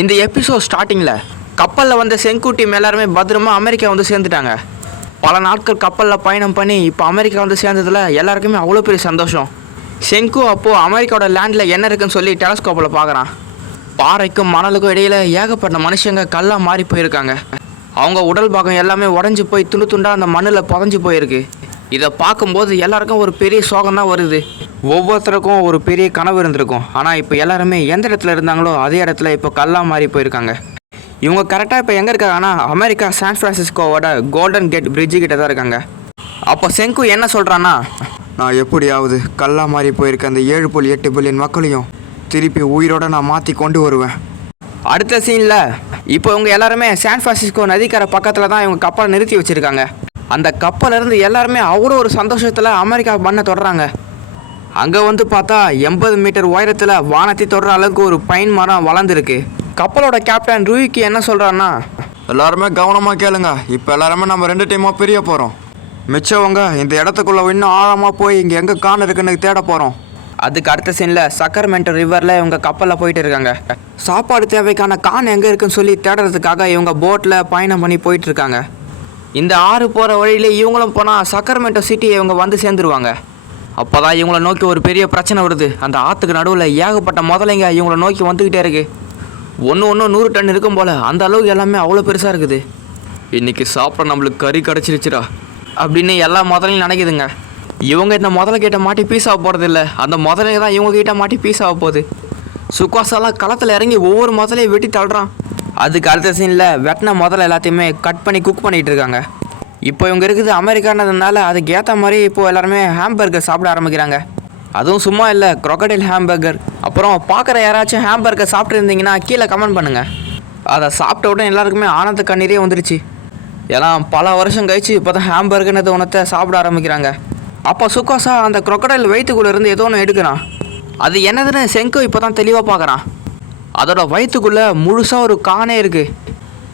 இந்த எபிசோட் ஸ்டார்டிங்கில் கப்பலில் வந்த செங்கு டீம் எல்லாருமே பத்திரமா அமெரிக்கா வந்து சேர்ந்துட்டாங்க. பல நாட்கள் கப்பலில் பயணம் பண்ணி இப்போ அமெரிக்கா வந்து சேர்ந்ததில் எல்லாருக்குமே அவ்வளோ பெரிய சந்தோஷம். செங்கு அப்போது அமெரிக்காவோட லேண்டில் என்ன இருக்குன்னு சொல்லி டெலஸ்கோப்பில் பார்க்குறான். பாறைக்கும் மணலுக்கும் இடையில் ஏகப்பட்ட மனுஷங்க கல்லாக மாறி போயிருக்காங்க. அவங்க உடல் பாகம் எல்லாமே உடஞ்சி போய் துண்டு துண்டாக அந்த மண்ணில் புதஞ்சி போயிருக்கு. இதை பார்க்கும்போது எல்லாருக்கும் ஒரு பெரிய சோகம் தான் வருது. ஒவ்வொருத்தருக்கும் ஒரு பெரிய கனவு இருந்திருக்கும். ஆனால் இப்போ எல்லாருமே எந்த இடத்துல இருந்தாங்களோ அதே இடத்துல இப்போ கல்லாக மாறி போயிருக்காங்க. இவங்க கரெக்டாக இப்போ எங்கே இருக்காங்கன்னா அமெரிக்கா சான் ஃப்ரான்சிஸ்கோவோட கோல்டன் கேட் பிரிட்ஜு கிட்ட தான் இருக்காங்க. அப்போ செங்கு என்ன சொல்கிறான்னா, நான் எப்படியாவது கல்லாக மாறி போயிருக்க அந்த 7.8 பில்லியன் மக்களையும் திருப்பி உயிரோட நான் மாற்றி கொண்டு வருவேன். அடுத்த சீனில் இப்போ இவங்க எல்லாருமே சான் ஃப்ரான்சிஸ்கோ நதிக்கரை பக்கத்தில் தான் இவங்க கப்பலை நிறுத்தி வச்சுருக்காங்க. அந்த கப்பலேருந்து எல்லாருமே அவ்வளோ ஒரு சந்தோஷத்தில் அமெரிக்கா மண்ணை தொடறாங்க. அங்கே வந்து பார்த்தா 80 மீட்டர் உயரத்தில் வானத்தை தொடர அளவுக்கு ஒரு பைன் மரம் வளர்ந்துருக்கு. கப்பலோட கேப்டன் ரூயிக்கு என்ன சொல்கிறான்னா, எல்லாருமே கவனமாக கேளுங்க. இப்போ எல்லாருமே நம்ம 2 டீமாக பிரிய போகிறோம். மிச்சவங்க இந்த இடத்துக்குள்ளே இன்னும் ஆழமாக போய் இங்கே எங்கே கான் இருக்குன்னு தேட போகிறோம். அதுக்கு அடுத்த சீனில் சக்கர்மெண்டோ ரிவரில் இவங்க கப்பலில் போயிட்டு இருக்காங்க. சாப்பாடு தேவைக்கான கான் எங்கே இருக்குன்னு சொல்லி தேடுறதுக்காக இவங்க போட்டில் பயணம் பண்ணி போயிட்டுருக்காங்க. இந்த ஆறு போகிற வழியில் இவங்களும் போனால் சக்கர்மெண்டோ சிட்டியை இவங்க வந்து சேர்ந்துருவாங்க. அப்போ தான் இவங்கள நோக்கி ஒரு பெரிய பிரச்சனை வருது. அந்த ஆற்றுக்கு நடுவில் ஏகப்பட்ட முதலைங்க இவங்கள நோக்கி வந்துக்கிட்டே இருக்குது. ஒன்று 100 டன் இருக்கும் போல் அந்த அளவுக்கு எல்லாமே அவ்வளோ பெருசாக இருக்குது. இன்றைக்கி சாப்பிட நம்மளுக்கு கறி கிடச்சிருச்சுடா அப்படின்னு எல்லா முதலையும் நினைக்குதுங்க. இவங்க இந்த முதலை கிட்ட மாட்டி பீஸாக போகிறதில்ல, அந்த முதலைங்க தான் இவங்க கிட்ட மாட்டி பீஸாக போகுது. சுக்காசாலாம் களத்தில் இறங்கி ஒவ்வொரு முதலையும் வெட்டி தள்ளுறான். அதுக்கு அடுத்த சீனில் வெட்டின முதல்ல எல்லாத்தையுமே கட் பண்ணி குக் பண்ணிகிட்டு இருக்காங்க. இப்போ இவங்க இருக்குது அமெரிக்கானதுனால அதுக்கு ஏற்ற மாதிரி இப்போது எல்லாருமே ஹாம்பர்கர் சாப்பிட ஆரம்பிக்கிறாங்க. அதுவும் சும்மா இல்லை, crocodile ஹாம்பர்கர். அப்புறம் பார்க்குற யாராச்சும் ஹாம்பர்கர் சாப்பிட்டு இருந்தீங்கன்னா கீழே கமெண்ட் பண்ணுங்கள். அதை சாப்பிட்ட உடனே எல்லாருக்குமே ஆனந்த கண்ணீரே வந்துருச்சு. எல்லாம் பல வருஷம் கழிச்சு இப்போ தான் ஹாம்பர்கர்னது ஒன்றத்தை சாப்பிட ஆரம்பிக்கிறாங்க. அப்போ சுக்காசா அந்த crocodile வயிற்றுக்குள்ளே இருந்து ஏதோ ஒன்று எடுக்கிறான். அது என்னதுன்னு செங்கு இப்போ தான் தெளிவாக பார்க்குறான். அதோட வயிற்றுக்குள்ளே முழுசாக ஒரு கானே இருக்குது.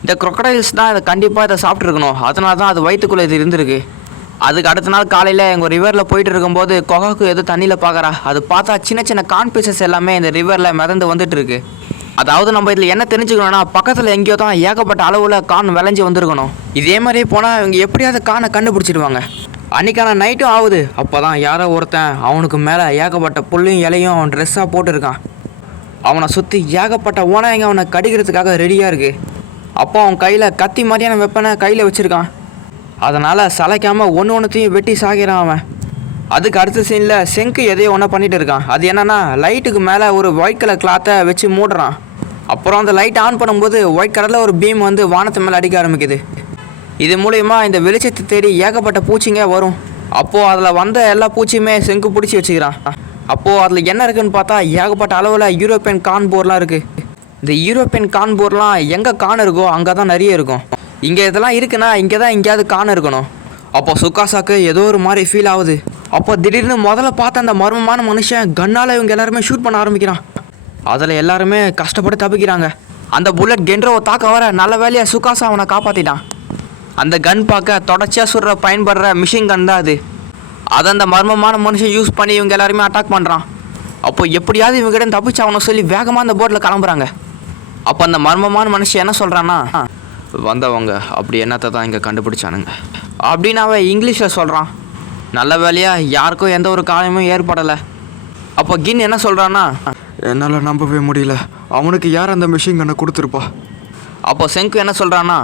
இந்த crocodiles தான் இதை கண்டிப்பாக இதை சாப்பிட்ருக்கணும். அதனால தான் அது வயிற்றுக்குள்ளே இது இருந்திருக்கு. அதுக்கு அடுத்த நாள் காலையில் எங்கள் ரிவரில் போயிட்டு இருக்கும்போது கொகாக்கு எது தண்ணியில் பார்க்குறா. அது பார்த்தா சின்ன சின்ன கான் பீசஸ் எல்லாமே இந்த ரிவரில் மிதந்து வந்துட்டு இருக்கு. அதாவது நம்ம இதில் என்ன தெரிஞ்சுக்கணும்னா, பக்கத்தில் எங்கேயோ தான் ஏகப்பட்ட அளவில் கான் விளைஞ்சி வந்திருக்கணும். இதே மாதிரியே போனால் இவங்க எப்படியாவது கானை கண்டுபிடிச்சிடுவாங்க. அன்றைக்கான நைட்டும் ஆகுது. அப்போ தான் யாரோ ஒருத்தன் அவனுக்கு மேலே ஏகப்பட்ட புல்லையும் இலையும் அவன் ட்ரெஸ்ஸாக போட்டிருக்கான். அவனை சுற்றி ஏகப்பட்ட ஓனாயங்க அவனை கடிக்கிறதுக்காக ரெடியாக இருக்குது. அப்போ அவன் கையில் கத்தி மாதிரியான வெப்பனை கையில் வச்சுருக்கான். அதனால் சளைக்காமல் ஒன்றுத்தையும் வெட்டி சாகிறான் அவன். அதுக்கு அடுத்த சீனில் செங்கு எதையோ ஒன்றா பண்ணிகிட்டு இருக்கான். அது என்னென்னா, லைட்டுக்கு மேலே ஒரு ஒயிட் கலர் கிளாத்தை வச்சு மூடுறான். அப்புறம் அந்த லைட் ஆன் பண்ணும்போது ஒயிட் கலரில் ஒரு பீம் வந்து வானத்து மேலே அடிக்க ஆரம்பிக்குது. இது மூலயமா இந்த வெளிச்சத்தை தேடி ஏகப்பட்ட பூச்சிங்க வரும். அப்போது அதில் வந்த எல்லா பூச்சியுமே செங்கு பிடிச்சி வச்சுக்கிறான். அப்போது அதில் என்ன இருக்குதுன்னு பார்த்தா ஏகப்பட்ட அளவில் யூரோப்பியன் கான் போர்லாம் இருக்குது. இந்த யூரோப்பியன் கான் போர்லாம் எங்கே கான் இருக்கோ அங்கே தான் நிறைய இருக்கும். இங்கே இதெல்லாம் இருக்குன்னா இங்கே தான் எங்கேயாவது கான் இருக்கணும். அப்போது சுக்காசாக்கு ஏதோ ஒரு மாதிரி ஃபீல் ஆகுது. அப்போ திடீர்னு முதல்ல பார்த்த அந்த மர்மமான மனுஷன் கண்ணால் இவங்க எல்லாருமே ஷூட் பண்ண ஆரம்பிக்கிறான். அதில் எல்லாருமே கஷ்டப்பட்டு தப்பிக்கிறாங்க. அந்த புல்லட் கென்ட்ரோவை தாக்க வர நல்ல வேலையாக சுக்காசா அவனை காப்பாற்றிட்டான். அந்த கன் பார்க்க தொடர்ச்சியாக சுடுற பயன்படுற மிஷின் கன் தான் அது. அதை அந்த மர்மமான மனுஷன் யூஸ் பண்ணி இவங்க எல்லாருமே அட்டாக் பண்ணுறான். அப்போ எப்படியாவது இவங்ககிட்ட தப்பிச்சு அவனை சொல்லி வேகமாக அந்த போட்டில் கிளம்புறாங்க. அப்போ அந்த மர்மமான மனுஷன் என்ன சொல்கிறான்னா, வந்தவங்க அப்படி என்னத்தை தான் இங்கே கண்டுபிடிச்சானுங்க அப்படின்னு அவன் இங்கிலீஷில் சொல்கிறான். நல்ல வேலையாக யாருக்கும் எந்த ஒரு காயமும் ஏற்படலை. அப்போ கின் என்ன சொல்கிறான்னா, என்னால் நம்பவே முடியல, அவனுக்கு யார் அந்த மிஷின் கண்ணை கொடுத்துருப்பா. அப்போ செங்கு என்ன சொல்கிறான்னா,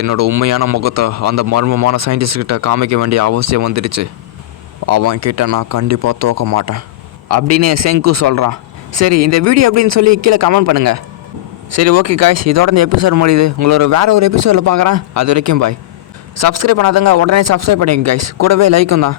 என்னோட உண்மையான முகத்தை அந்த மர்மமான சயின்டிஸ்ட்கிட்ட காமிக்க வேண்டிய அவசியம் வந்துடுச்சு. அவன் கிட்ட நான் கண்டிப்பாக தோக்க மாட்டேன் அப்படின்னு செங்கு சொல்கிறான். சரி, இந்த வீடியோ அப்படின்னு சொல்லி கீழே கமெண்ட் பண்ணுங்கள். சரி, ஓகே காய்ஸ், இதோட இந்த எபிசோட் முடியுது. உங்களோட வேறு ஒரு எபிசோடில் பார்க்குறேன். அது வரைக்கும் பாய். சப்ஸ்கிரைப் பண்ணாதங்க உடனே சப்ஸ்கிரைப் பண்ணிங்க காய்ஸ். கூடவே லைக்கும் தான்.